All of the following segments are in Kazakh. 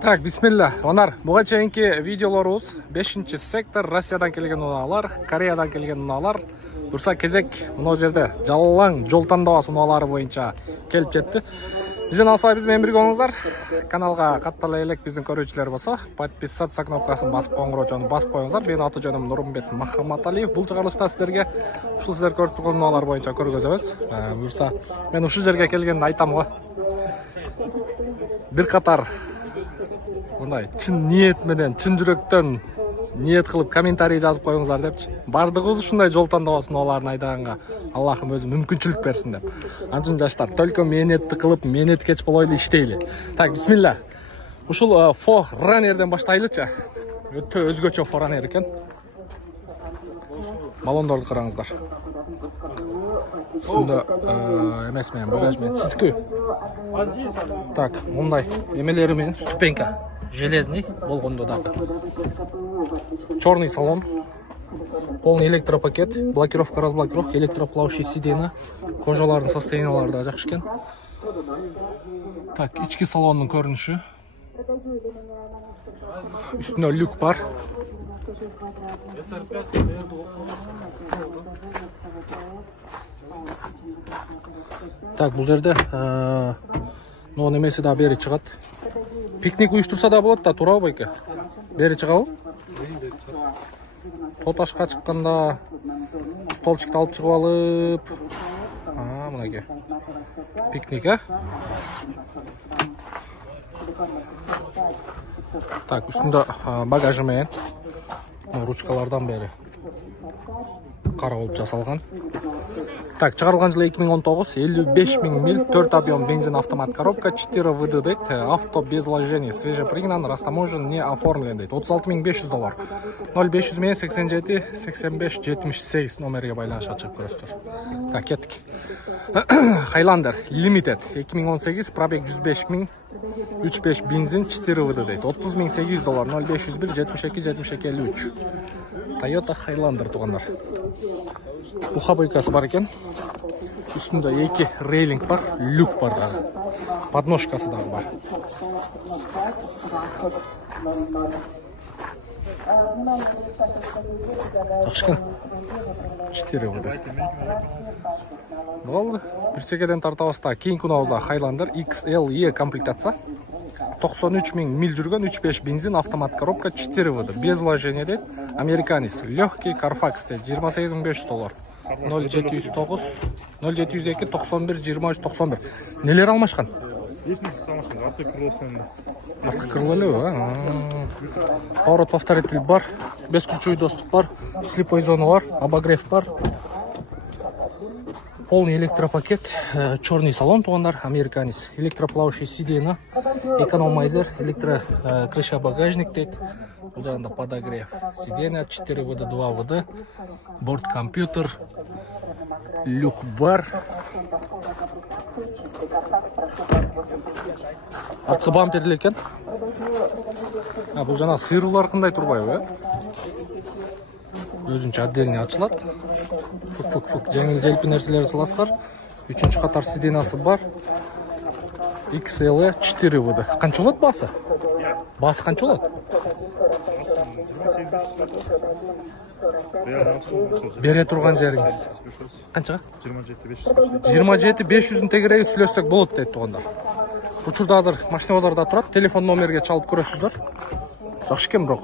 Так, бисмилла. Онар, буга чейинки видеолорубуз 5-сектор, Россиядан келген унаалар, Кореядан келген унаалар. Бурса кезек мына жерде жалаң жол тандабасы унаалары боюнча келип жетти. Бизден алсай биз менен бирге болуңуздар. Каналга каттала элек биздин көрүүчүлөр болсо, подписаться кнопкасын басып коңгурочону басып коюңуздар. Менин аты жөнүм Нурмбет Махаматалиев. Бул чыгарылышта сиздерге ушул сиздер көрүп турган унаалар боюнча көргөзөбүз. Бурса мен ушул жерге келгенде айтам го. Бир катар мындай чын ниет менен, чын жүрөктөн ниет кылып комментарий жазып коюңуздар депчи. Бардыгыбыз ушундай жол тандабасын оларын айдаганга Аллахым өзү мүмкүнчүлүк берсин деп. Анчын жаштар, только мээнетти кылып, мээнеткеч болойлу, иштейли. Так, бисмилла. Ушул Forerunnерден баштайлычы. Өтө өзгөчө Forerunner экен. Баллондорду караңыздар. Үстүндө эмес менен, багаж менен сиздики. Так, мындай эмелери менен ступенька железный болгондо дагы. Черный салон, полный электропакет, блокировка, разблокировка, электроплавающий сиденье, кожалардын состояниялары да жакшы экен. Так, ички салондун көрүнүшү. Үстүндө люк бар. Так, бул жерде нон эмеси да бери чыгат. Пикник уюштурса да болот да, туурабы байке? Бери чыгабы? Тоташка чыкканда столчикти алып чыгып алып, мынакей. Пикник, Так, үстүндө багажы менен ручкалардан бери кара болуп жасалган. Так, чыгарылган жылы 2019, 55 000 миль, 4 объем бензин, автомат, коробка, 4 ВД дейт, авто без вложения, свежепригнан, растаможен, не оформлен дейт. $36 500. 0500 менен 87 85 78 номерге байланышка чыгып көрөсүздөр. Так, кеттик. Highlander Limited 2018, пробег 105 000, 3.5 бензин, 4 ВД дейт. $30.800, 0501 72 72 53. Toyota Highlander тугандар. Ухабойкасы бар экен. Үстүндө 2 рейлинг бар, люк бар дагы. Подножкасы дагы бар. Жакшы экен. 4 ВД. Болду. Бир чекеден тартабыз да. Кийинки унаабызда Highlander XLE комплектация. 93 000 миль жүргөн, 3.5 бензин, автомат, коробка, 4 ВД. Без вложения дейт. Американец. Легкий, Carfax дейт. $28.500. 0709 0702 91 23 91. Нелер алмашкан? Артқы крылосы. Артқы крыло, Поворот повторитель бар, бесключевой доступ бар, слепой зона бар, обогрев бар. Полный электропакет, черный салон тугандар, американец, электроплавающий сиденье, экономайзер, крыша багажник дейт. Бул жагында подогрев сиденья, 4 ВД, 2 ВД, борт компьютер, люк бар. Артқы бамперлер экен. Бул жана сыйруулар кандай турбайбы, өзүнчө отдельный ачылат. Фук жеңил желпи нерселер саласыздар. 3-чү катар сиденьясы бар. XLE 4 ВД. Канча болот баасы? Баасы канча болот? Бере турган жериңиз канчага? 27 500 тегереги сүйлөшсөк болот дейт тугандар. Учурда азыр машина базарда турат, телефон номерге чалып көрөсүздөр. Жакшы экен бирок.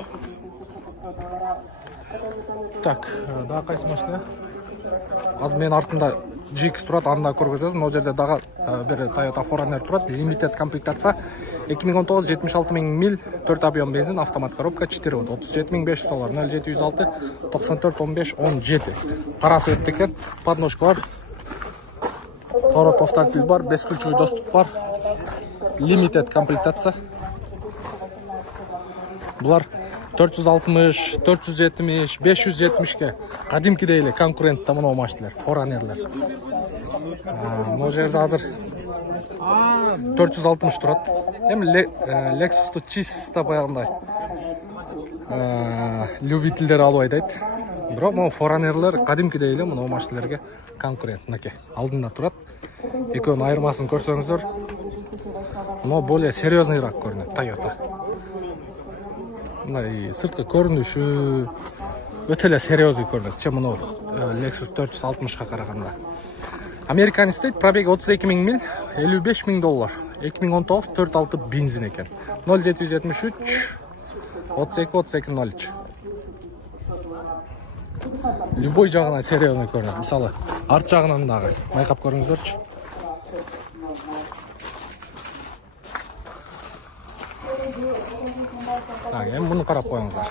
Так, дагы кайсы машина? Азыр менин артымда GX турат, аны да көргөзөбүз. Могу жерде дагы бир Toyota Forerunner турат, Limited комплектация. 2019, 76 000 миль, 4 объем бензин, автомат, коробка, 4 ВД. $37.500, 0706 94 15 17. Кара цвет экен, подножкалар, поворот повторитель бар, бесключевой доступ бар. Limited комплектация. Булар 460, 470, 570ке кадимкидей эле конкурент да мына машиналар, Forerunner'лер. Могу жерде азыр 460 турат. Эми Lexus'tu чисто баягындай любительдер алып айдайт. Бирок могу Forerunner'лер кадимкидей эле мына машиналарга конкурент. Мынакей алдында турат. Экөөнүн айырмасын көрсөңүздөр, но более серьезныйраак көрүнөт Toyota. Мындай сырткы көрүнүшү өтө эле серьезный көрүнөт, чем мына Lexus 460-ка караганда. Американец дейт, пробеги 32.000 миль, $55.000. 2019 4.6 бензин экен. 0773 32-32-03. Любой жагынан серьезный көрүнөт. Мисалы, арт жагынан дагы байкап көрүңүздөрчү. Так, эми муну карап коюңуздар.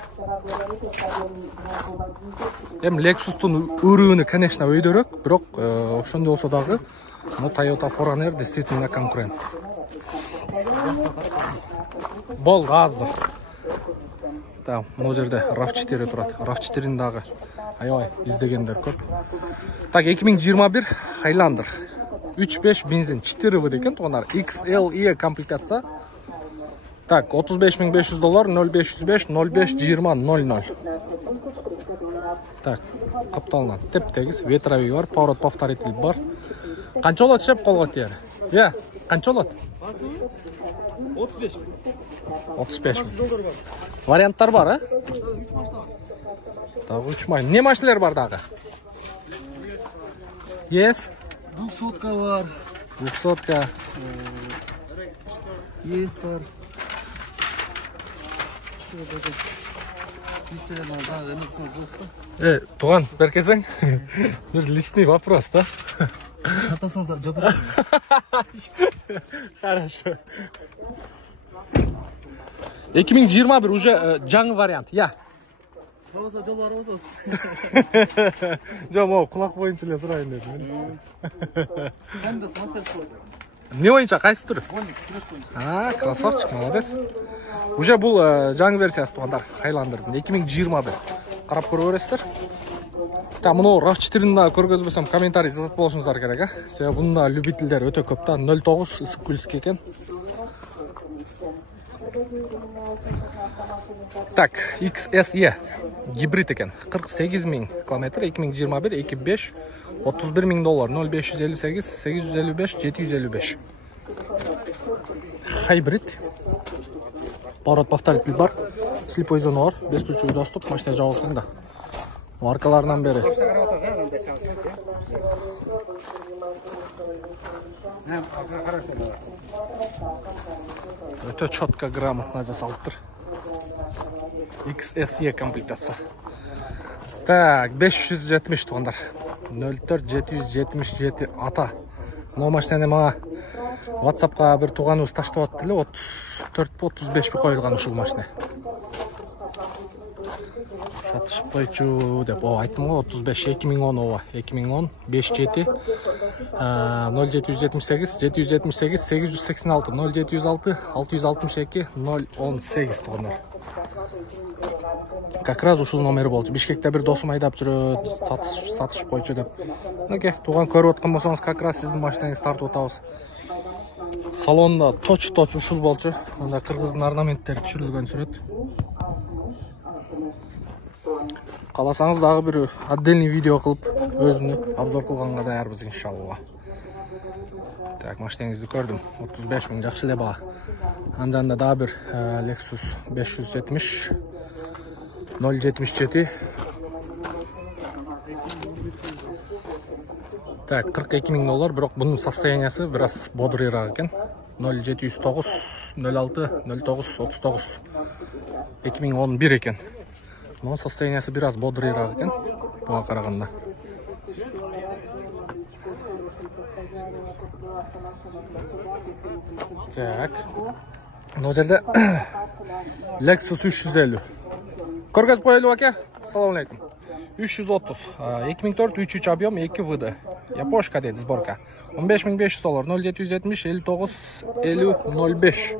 Эми Lexus'тун өрүүнү, конечно, өйдөрөөк, бирок ошондой болсо дагы, но Toyota 4Runner действительно конкурент. Болду азыр. Так, мына жерде RAV4 турат. RAV4-ин дагы аябай издегендер көп. Так, 2021 Highlander 3.5 бензин 4 V экен туугандар. XLE комплектация. Так, $35.500, 0505 05 20 00. Так, капталынан теп-тегиз, ветровый бар, поворот повторитель бар. Канча болот шеп колго тиер? Канча болот? 35. 35. Варианттар бар, а? Так, 3 машина. Не машиналар бар дагы? Yes. 200-ка бар. 200-ка. Есть бар. Туган, беркесең? Бир личный вопрос, да? Картасыңызда жабыр. Хорошо. 2021 уже жаңы вариант, я. Болса жол бар болсоз. Жо, могу кулак боюнча эле сурайын дедим. Кандык мастерство. Не боюнча, кайсы түрү? Красавчик, молодец. Уже бул жаңы версиясы туугандар, Highlander'дын 2021. Карап көрө бересиздер. Та, муну RAV4-ин да көргөзбөсөм, комментарий жазып болушуңуздар керек, а? Себеби бунда любительдер өтө көп да, 09 ысык күлүскө экен. Так, XSE гибрид экен. 48.000 километр, 2021, 2.5, $31.000, 0558 855 755. Хайбрид. Поворот повторитель бар, слепой зона бар, бесключевой доступ, машина жабылсаң да. Маркаларынан бери. Өтө четко, грамотно жасалыптыр. XSE комплектация. Так, 570 туугандар. 04 777 ата. Мына машинаны мага WhatsApp'ка бир тууганыбыз таштап атты эле, 34-35 коюлган ушул машина. Сатышпайчу деп айттым го, 35 2010 ова, 2010 57 0778 778 886 0706 662 018 туугандар. Как раз ушул номери болчу. Бишкекте бир досум айдап жүрөт, сатышып койчу деп. Мынакей, тууган көрүп аткан болсоңуз, как раз сиздин машинаңызды тартып атабыз. Салонда точ ушул болчу. Анда кыргыздын орнаменттери түшүрүлгөн сүрөт. Каласаңыз дагы бир отдельный видео кылып, өзүнү обзор кылганга даярбыз иншалла. Так, машинаңызды көрдүм. 35 миң жакшы эле баа. Анжанда дагы бир Lexus 570 077. Так, $42.000, бирок бунун состояниясы бираз бодрыйраак экен. 0709 06 09 39. 2011 экен. Но состояниясы бираз бодрыйраак экен буга караганда. Так. Мына жерде Lexus 350. Көргөзүп коелу аке. Ассаламу алейкум. 330. 2004 3.3 объем 2 ВД. Япошка дейт сборка. $15.500, 0770 59 50 05.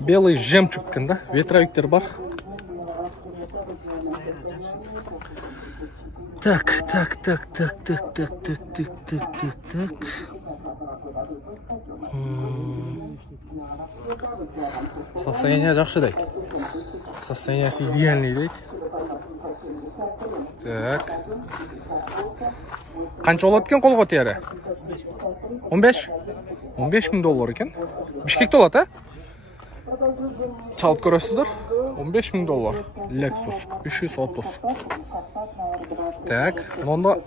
Белый жемчуг экен да. Ветровиктер бар. Так. Состояние жакшы дейт. Состояниясы идеальный дейт. Так. Канча болот экен колго тери? 15? 15 мың доллар екен. Бишкекте олады, Чалып көресіздер. 15 мың доллар. Lexus 330. Так, онда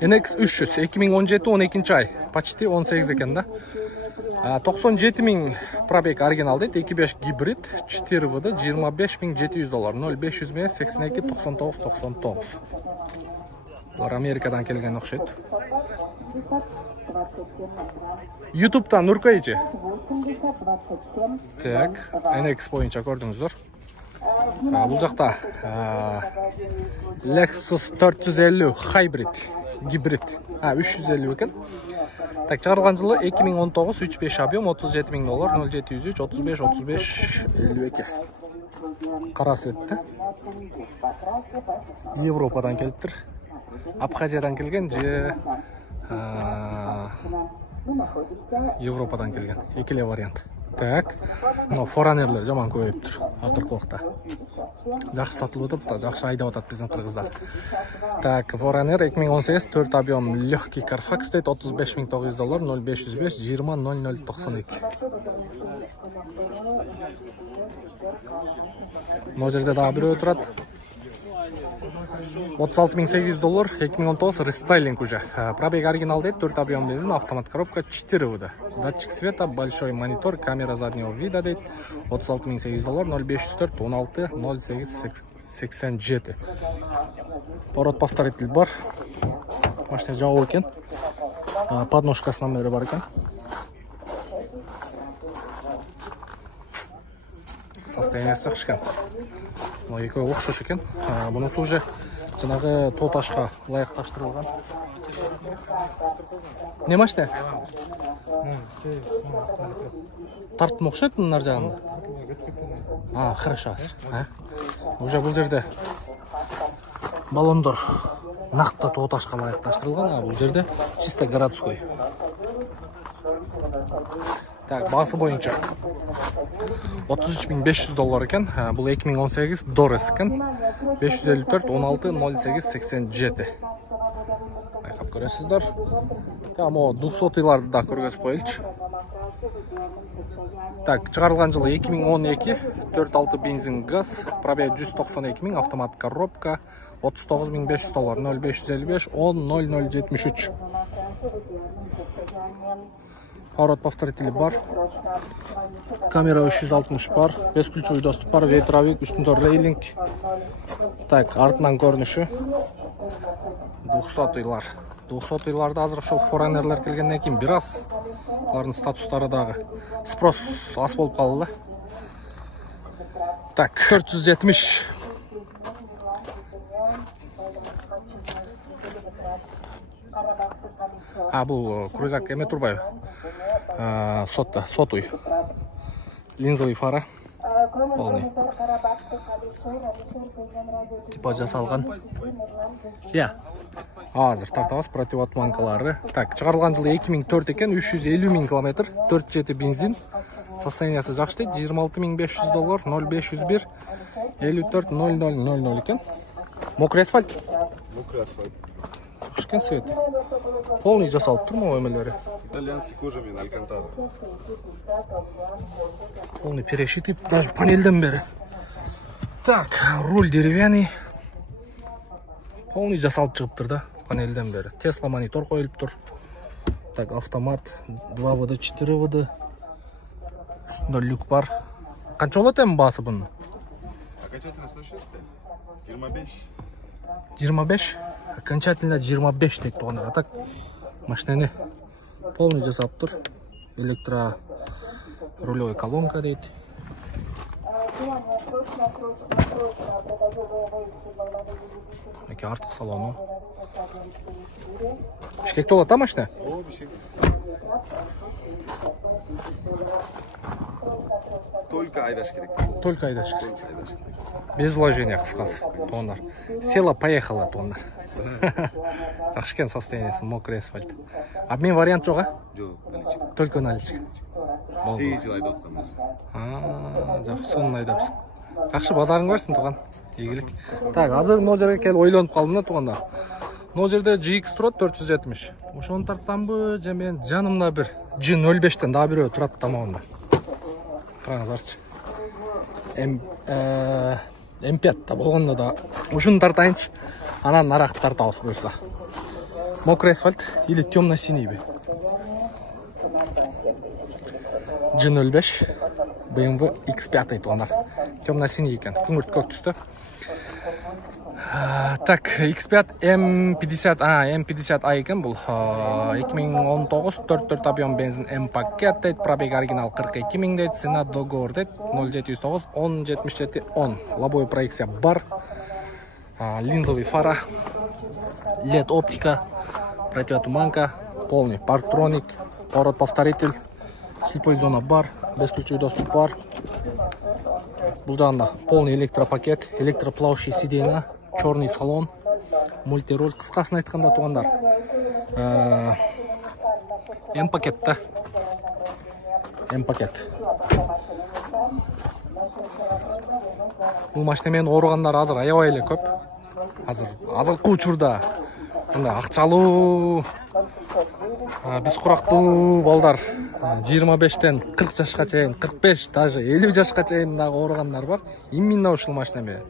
NX 300 2017 12 ай. Почти 18 екен да. 97 мың пробег оригинал дейді. 2.5 гибрид 4 вд 25 700 доллар. 0500 мен 82 99 99. Бұлар Америкадан келген ұқсайды. YouTube'дан Нуркайчы. Так, NX бойынша көрдіңіздер. Бұл жақта Lexus 450 Hybrid, гибрид. 350 екен. Так, шығарылған жылы 2019, 3.5 объем, 37 мың доллар, 0703, 35, 35, 52. Қара светті. Европадан келіптір. Абхазиядан келген же Европадан келген. Екілі вариант. Так, форанерлер жаман көйіп тұр. Ақырқылықта. Жақсы сатылып өтіп, жақсы айда өтіп біздің қырғыздар. Так, форанер 2018 4 объем легкий Carfax дейді 35 900 доллар 0505 20 0092. Бұл жерде дағы біреу тұрады. 36 800 доллар 2019 рестайлинг уже. Пробег оригинал дейді, 4 объем бензин, автомат коробка 4 вд. Датчик света, большой монитор, камера заднего вида дейді. 36 800 доллар 0504 16 08 87. Поворот повторитель бар. Машина жауы екен. Подножкасынан бері бар екен. Состояниесі жақсы екен. Екеуі оқшыш екен. Бұнысы уже жаңағы тоташқа лайықташтырылған. Не машина? Тартым оқшайды мұнар жағында? Хорошо. Уже бұл жерде баллондар нақты тоташқа лайықташтырылған. Бұл жерде чисто городской. Так, бағасы бойынша 33 500 доллар екен. Бұл 2018 Дорес екен. 554 16 08 87. Байқап көресіздер. Там 200-ларды да көргізіп қойылшы. Так, шығарылған жылы 2012 4.6 бензин газ, пробег 192 мың, автомат коробка 39 500 доллар 0555 10 0073. Поворот повторители бар. Камера 360 бар. Бесключевый доступ бар. Ветровик, үстінде рейлинг. Так, артынан көрініші. 200-лар. 200-ларды азыр шол форайнерлер келгеннен кейін біраз олардың статустары дағы спрос аз болып қалды. Так, 470. Бұл крузак еме турбай. Сотуй. Линзовый фара. Полный. Типа жасалған. Азыр тартабас противотуманкалары. Так, шығарылған жылы 2004 екен, 350 мың километр, 4.7 бензин. Состояниясы жақсы дейді, 26 500 доллар, 0501 54 0000 екен. Мокрый асфальт? Мокрый асфальт. Шкен свет. Полный жасалып тұр ма өмелері? Итальянский кожамен алькантара. Полный перешитый, даже панельден бері. Так, руль деревянный. Полный жасалып шығып тұр да, панельден бері. Tesla монитор қойылып тұр. Так, автомат 2 вд, 4 вд. Үстінде люк бар. Қанша олады әм басы бұның? Окончательно 106, 25. 25? Окончательно 25 дейді туғандар. А так, машинаны полный жасап тұр. Электро рулевой колонка дейді. Әке артық салону. Бишкекте олады машина? О, Бишкек. Только айдаш керек. Только айдаш керек. Без вложения қысқасы туғандар. Села поехала туғандар. Жақсы екен состояниесі, мокрый асфальт. Обмен вариант жоқ, Жоқ, наличка. Только наличка. 8 жыл айда отқан. Жақсы, соны айдапсың. Жақсы базарың барсын туған. Игілік. Так, азыр мына жерге келіп ойланып қалдым да туғанда. Мына жерде GX турат 470. Ошону тартсамбы, же мен жанымда бир G05тен дагы бирөө турат тамагында. Караңыздарчы. M5 да болгондо да ушуну тартайынчы. Анан наракты тартабыз буюрса. Мокрый асфальт или темно-синийби? G05 BMW X5 тугандар. Темно-синий экен, күңүрт көк түстө. Так, X5 M50, M50i екен бұл. 2019 4 объем бензин M пакет дейт, пробег оригинал 42 000 дейт, цена договор дейт, 0709 10 77 10. Лобовая проекция бар, линзовый фара, LED оптика, противотуманка, полный парктроник, поворот-повторитель, слепой зона бар, бесключевой доступ бар. Бұл жағында полный электропакет, электроплавающий сиденье, черный салон, мультироль. Қысқасын айтқанда туғандар. М-пакетті. М-пакет. Бұл машинамен орғандар азыр аябай эле көп. Азыркы учурда акчалуу, биз курактуу балдар 25тен 40 жашка чейин, 45, даже 50 жашка чейин дагы органдар бар. Именно ушул машинамен.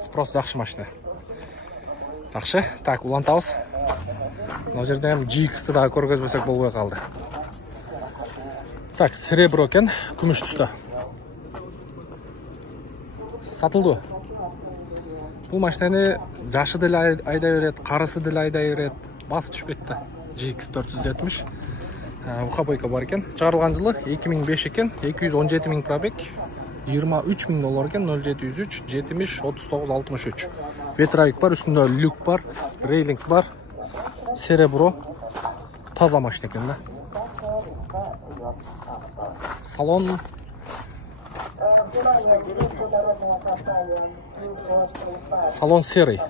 Спрос жакшы машина. Жакшы. Так, улантабыз. Мына жерде ham GX-ті дагы көргөзбөсөк болбой калды. Так, серебро экен, күмүш түстө. Сатылды. Бул машинаны жашы деле айдай берет, карысы деле айдай берет. Бас түшүп кетти. GX 470. Ухабойка бар екен. Чыгарылган жылы 2005 екен, 217 000 пробег, 23 000 доллар екен, 0703 70 39 63. Ветровик бар, үстүндө люк бар, рейлинг бар, серебро, таза машина екен да. Салон серый.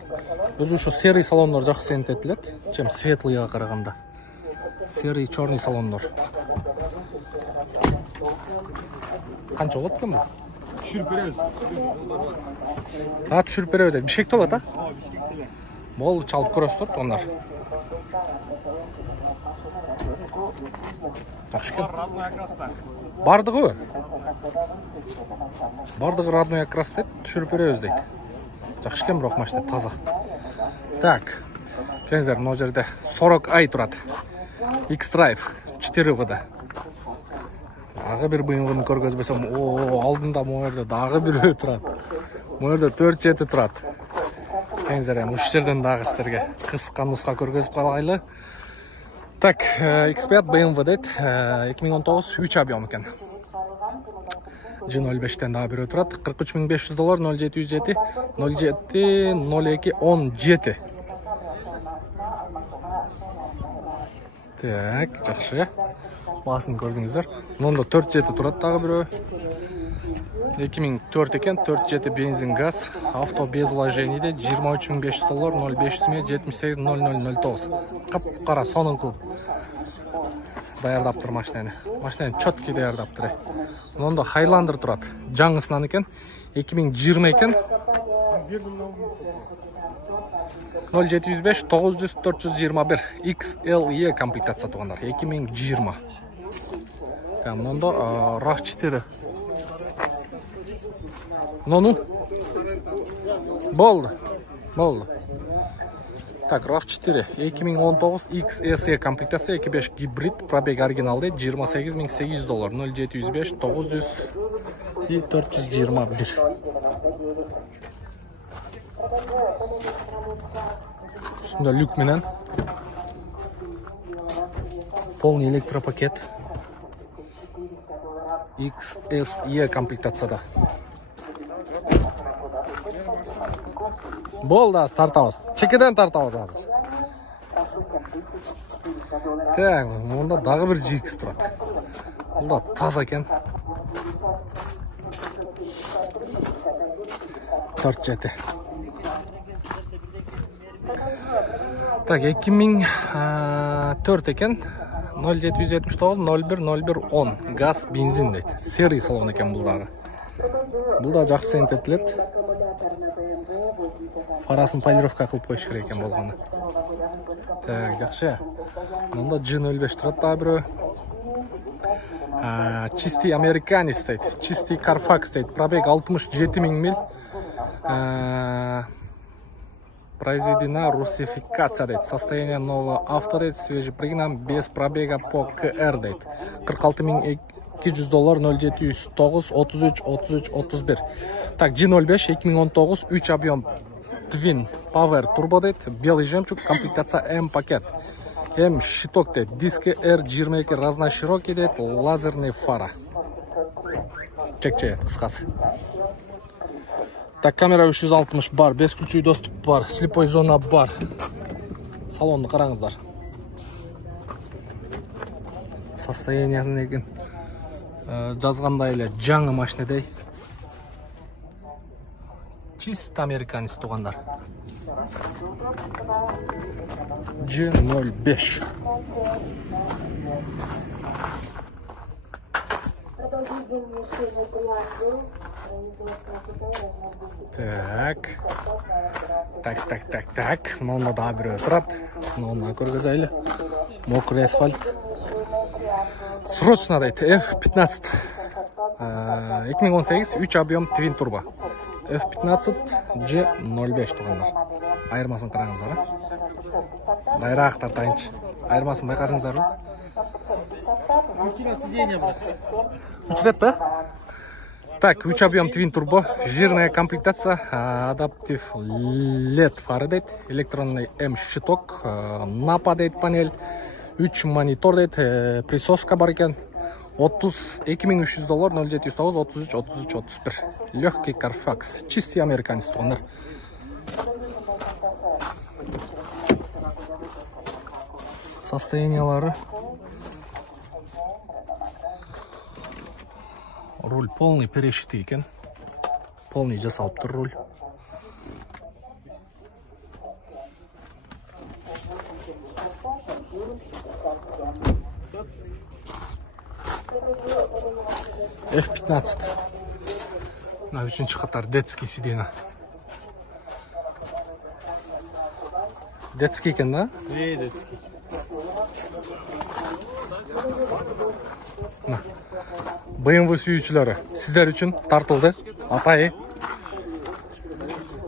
Өзү ушу серый салондор жакшы сентетилет, чем светлыйга караганда. Серый, черный салондор. Канча болот экен бул? Түшүрүп беребиз. Түшүрүп беребиз. Бишкекте болот, а? Бишкекте. Бол чалып көрөсүздөр, ондар. Жакшы экен. Родной окраста. Бардыгы. Бардыгы родной окрас дейт, түшүрүп беребиз дейт. Жакшы экен, бирок машина таза. Так. Келиңиздер, мына жерде 40i турат. X-Drive 4V-да. Дагы бир BMW-ны көргөзбөсөм, алдында могу жерде дагы бирөө турат. Могу жерде 4-7 турат. Келиңиздер, ушул жерден дагы сиздерге кыска нуска көргөзүп калайлы. Так, X5 BMW дейт, 2019 3 объем экен. G05тен дагы бирөө турат, 43 500 доллар, 0707 07 02 17. Так, жакшы. Басын көрдүңүздөр. Мында 4-7 турат дагы бирөө. 2004 экен, 4-7 бензин газ, авто без вложений дейт, 23 500 доллар, 05 78 0009. Кап-кара сонун кылып даярдаптыр машинаны. Машинаны чөткү даярдаптыр. Мында Highlander турат. Жаңысынан экен, 2020 экен. 0705 900 421 XLE комплектация тугандар. 2020. Там мында RAV4. Ну. Болды. Так, RAV4 2019 XSE комплектация 2.5 гибрид, пробег оригинал дейт, 28 800 доллар, 0705 900 и 421. Üstünde люк менен. Полный электропакет. XSE комплектацияда. Болды, тартабыз. Чекеден тартабыз азыр. Так, мында дагы бир GX турат. Бул да таза экен. 4-7. Так, 2004 экен. 0779 01 01 10. Газ, бензин дейт. Серый салон экен бул дагы. Бул да жакшы сентетилет. Фарасын полировка кылып коюш керек экен болгону. Так, жакшы. Мында G05 турат да бирөө. Чистый американец дейт. Чистый Carfax дейт. Пробег 67 000 миль. Произведена русификация дейт. Состояние нового авто дейт. Свежий пригнан без пробега по КР дейт. 46 $200 0709 33 33 31. Так, G05 2019 3 объем Twin Power Turbo дейт. Белый жемчуг, комплектация М пакет. М щиток дейт. Диски R22 разноширокий дейт. Лазерный фара. Чекче кыскасы. Так, камера 360 бар, без ключевой доступ бар, слепой зона бар. Салонды караңыздар. Состояниясын экен жазгандай эле жаңы машинедей. Чист американец тугандар. G05. Так. Мында да бирөө турат. Мына көргөзөлү. Мокрый асфальт. Срочно дейт. F15. 2018 3 объем Twin Turbo. F15 G05 тугандар. Айырмасын караңыздар. Дайраак тартайынчы. Айырмасын байкарыңыздарбы? Сиденье, брат. Учтет ба? Так, 3 объем Twin Turbo, жирная комплектация, адаптив LED фары дейт, электронный М щиток, напа дейт панель, 3 монитор дейт, присоска бар экен, $32 300 0709 33 33 31. Легкий Carfax, чистый американец тугандар. Состояниялары. Руль полный перешитый екен. Полный жасалып тур руль. F15. На üçüncü катар детский сиденье. Детский екен да? Детский. BMW сүйүүчүлөрү, сиздер үчүн тартылды. Атайы.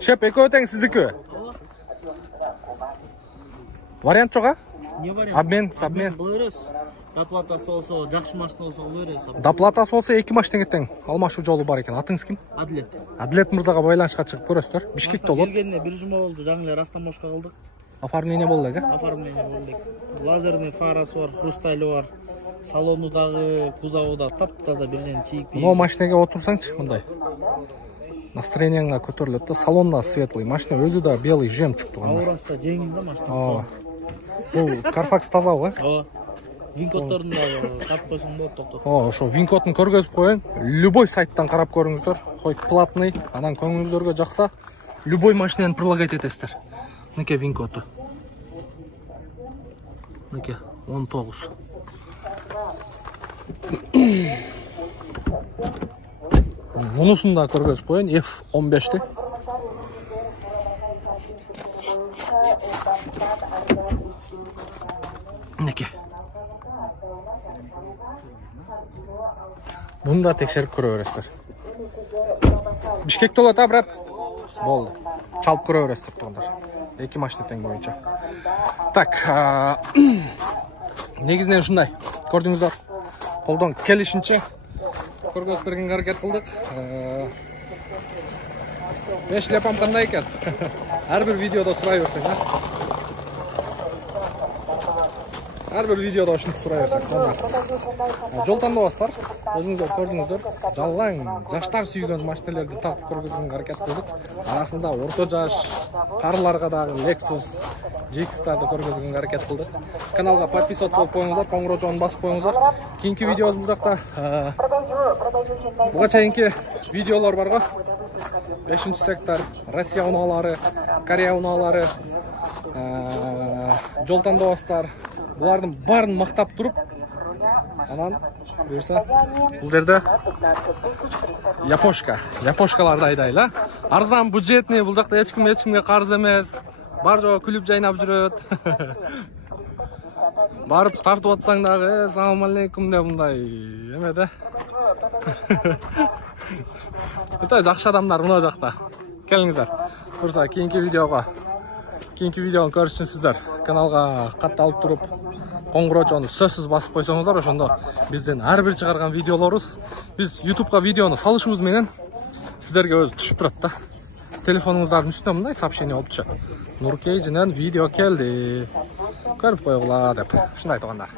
Шеп, экөө тең сиздики. Вариант жок, а? Не вариант. Обмен. Булырыз. Доплатасы болсо, жакшы машина болсо булырыз. Доплатасы болсо эки машинеге тең алмашуу жолу бар экен. Атыңыз ким? Адлет. Адлет мырзага байланышка чыгып көрөсүздөр. Бишкекте болот. Келгенде бир жума болду, жаңы эле растамошка кылдык. Оформление болду эке. Оформление болду. Лазерный фарасы бар, хрусталь бар. Салону дагы, кузову да таптаза бирден чийик. Но машинеге отурсаңчы мындай. Настроениеңа көтөрүлөт да, салон да светлый, машина өзү да белый жемчуг туган. Аурасы жеңил да машина. Бул Carfax тазабы? Ооба. Винкоддорун да тап койсоң болот, токтот. Ошо винкодун көргөзүп коеюн. Любой сайттан карап көрүңүздөр. Хоть платный, анан көңүлүңүздөргө жакса, любой машинаны предлагать этесиздер. Мынке винкоду. Мынке 19. Мунусун да көргөзүп коеюн, F15ти. Мынке. Буну да текшерип көрө бересиздер. Бишкекте болот, а, брат? Болду. Чалып көрө бересиздер тугандар. Эки машина тең боюнча. Так, негизинен ушундай. Көрдүңүздөр. Колдон келишинче көргөзүп бергенге аракет кылдык. Беш лепам кандай экен? Ар бир видеодо сурай берсең, а? Ар бир видеодо ушинтип сурай берсең, кандай. Жол тандабастар, өзүңүздөр көрдүңүздөр. Жалаң жаштар сүйгөн машиналерди тагып көргөзгөнгө аракет кылдык. Арасында орто жаш, карларга дагы Lexus GX-тарды көргөзгөнгө аракет кылдык. Каналга подписываться болуп коюңуздар, коңгуроо чогун басып коюңуздар. Кийинки видеобуз бул жакта. Буга чейинки видеолор бар го. 5-сектор, Россия унаалары, Корея унаалары, жол тандабастар. Булардын баарын мактап туруп, Анан буюрса бул жерде япошкаларды айдайлы. Арзан, бюджетный, бул жакта эчкимге карыз эмес. Бар жоо күлүп жайнап жүрөт. Барып тартып атсаң дагы салам алейкум деп мындай эме да. Өтө жакшы адамдар мына жакта. Келиңиздер. Буюрса кийинки видеону көрүшүнсүздөр. Каналга катталып туруп, коңгуроочону сөзсүз басып койсоңуздар, ошондо биздин ар бир чыгарган видеолорубуз, биз YouTubeга видеону салышыбыз менен сиздерге өзү түшүп турат да. Телефонуңуздардын үстүнө мындай сообщение болуп түшөт. Нуркейжинен видео келди. Көрүп койгула деп. Ушундай айтгандар.